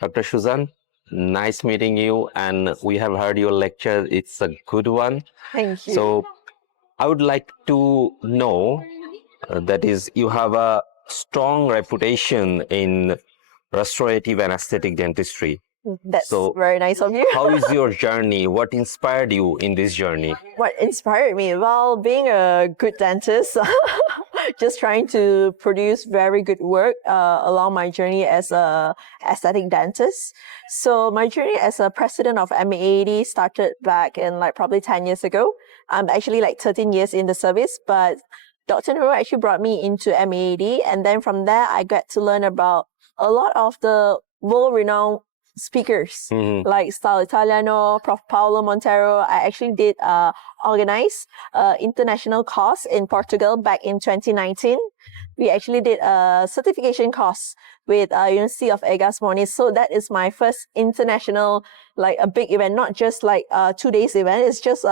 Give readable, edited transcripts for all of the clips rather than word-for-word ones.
Dr. Shuzan, nice meeting you, and we have heard your lecture. It's a good one. Thank you. So, I would like to know that is, you have a strong reputation in restorative and aesthetic dentistry. That's So, very nice of you. how is your journey? What inspired you in this journey? What inspired me? Well, being a good dentist, just trying to produce very good work along my journey as a aesthetic dentist. So my journey as a president of MAAD started back in like probably 10 years ago. I'm actually like 13 years in the service, but Dr. Nuru actually brought me into MAAD, and then from there I got to learn about a lot of the world-renowned speakers like Style Italiano, Prof. Paulo Monteiro. I actually did organize international course in Portugal back in 2019. We actually did a certification course with University of Egas Moniz. So that is my first international, like a big event, not just like a 2 days event. It's just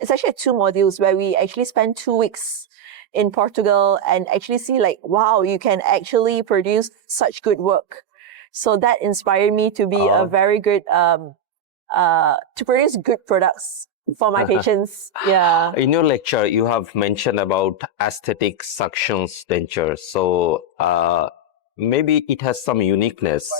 it's actually 2 modules where we actually spend 2 weeks in Portugal and actually see like, wow, you can actually produce such good work. So that inspired me to be a very good, to produce good products for my patients. Yeah. In your lecture, you have mentioned about aesthetic suctions dentures. So, maybe it has some uniqueness.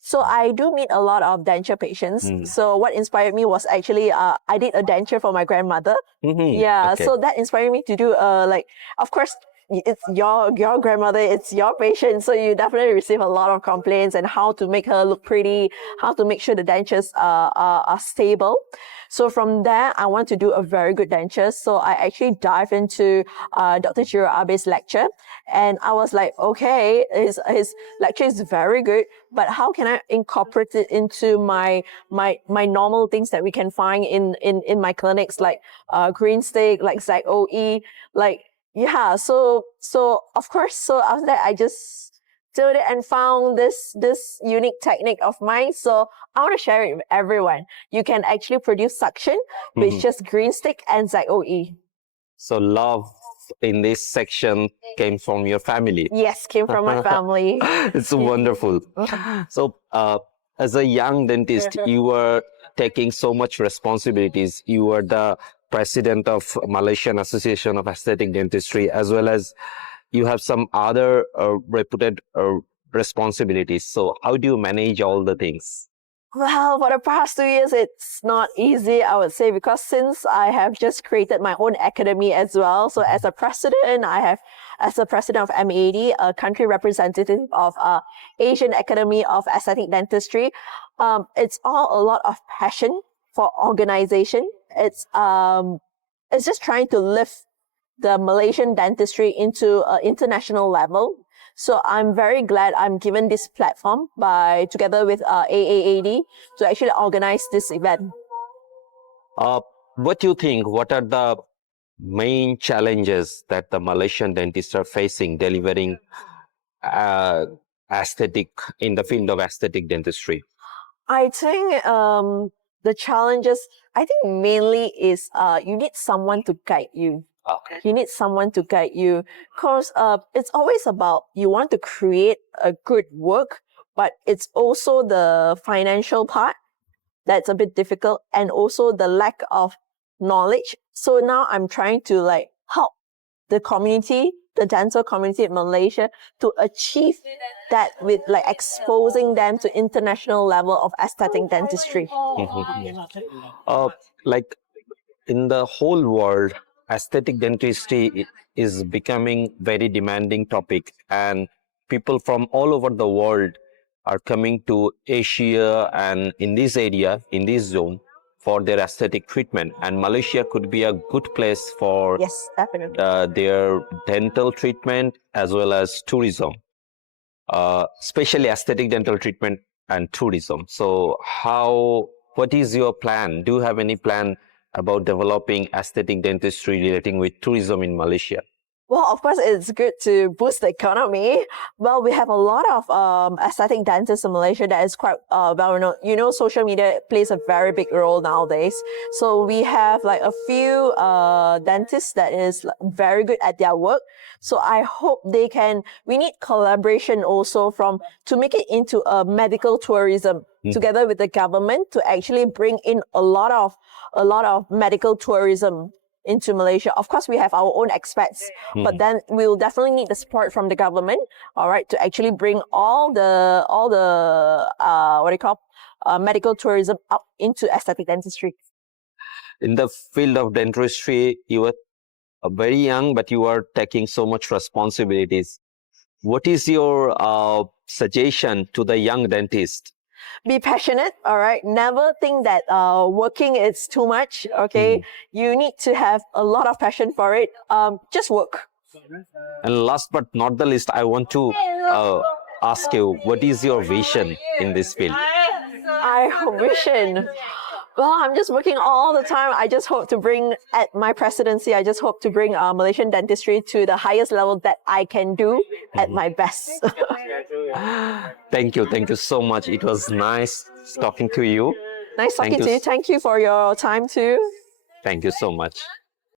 So I do meet a lot of denture patients. So what inspired me was actually, I did a denture for my grandmother. Yeah. Okay. So that inspired me to do, like, of course, it's your grandmother, it's your patient, so you definitely receive a lot of complaints and how to make her look pretty, how to make sure the dentures are stable. So from there, I want to do a very good denture. So I actually dive into Dr. Jiro Abe's lecture, and I was like, okay, his lecture is very good, but how can I incorporate it into my normal things that we can find in my clinics, like green stick, like ZOE, like. Yeah, so of course, so after that, I just did it and found this unique technique of mine. So I want to share it with everyone. You can actually produce suction with just green stick and ZOE. So love in this section came from your family. Yes, came from my family. It's wonderful. So, as a young dentist, you were taking so much responsibilities. You were the president of Malaysian Association of Aesthetic Dentistry, as well as you have some other reputed responsibilities. So, how do you manage all the things? Well, for the past 2 years, it's not easy, I would say, because since I have just created my own academy as well. So as a president, as a president of MAD, a country representative of Asian Academy of Aesthetic Dentistry, it's all a lot of passion for organization. It's just trying to lift the Malaysian dentistry into an international level. So I'm very glad I'm given this platform together with AAAD to actually organize this event. What do you think? What are the main challenges that the Malaysian dentists are facing delivering aesthetic in the field of aesthetic dentistry? I think the challenges, I think mainly is you need someone to guide you. Okay. You need someone to guide you, because it's always about you want to create a good work, but it's also the financial part that's a bit difficult, and also the lack of knowledge. So now I'm trying to like help the community, the dental community in Malaysia, to achieve that with like exposing them to international level of aesthetic dentistry. Like in the whole world, aesthetic dentistry is becoming very demanding topic, and people from all over the world are coming to Asia and in this area, in this zone, for their aesthetic treatment. And Malaysia could be a good place for Yes, definitely. their dental treatment as well as tourism, especially aesthetic dental treatment and tourism. So what is your plan? Do you have any plan about developing aesthetic dentistry relating with tourism in Malaysia? Well, of course, it's good to boost the economy. Well, we have a lot of aesthetic dentists in Malaysia that is quite well known. You know, social media plays a very big role nowadays. So we have like a few dentists that is very good at their work. So I hope they can. We need collaboration also to make it into a medical tourism together with the government to actually bring in a lot of medical tourism into Malaysia. Of course, we have our own expats, but then we'll definitely need the support from the government, all right, to actually bring all the what do you call medical tourism up into aesthetic dentistry. In the field of dentistry, you are very young, but you are taking so much responsibilities. What is your suggestion to the young dentist? Be passionate, all right. Never think that working is too much. Okay, you need to have a lot of passion for it. Just work. And last but not the least, I want to ask you, what is your vision in this field? I vision. Well, I'm just working all the time. I just hope to bring, at my presidency, I just hope to bring Malaysian dentistry to the highest level that I can do at my best. Thank you so much. It was nice talking to you. Nice talking to you. Thank you for your time too. Thank you so much.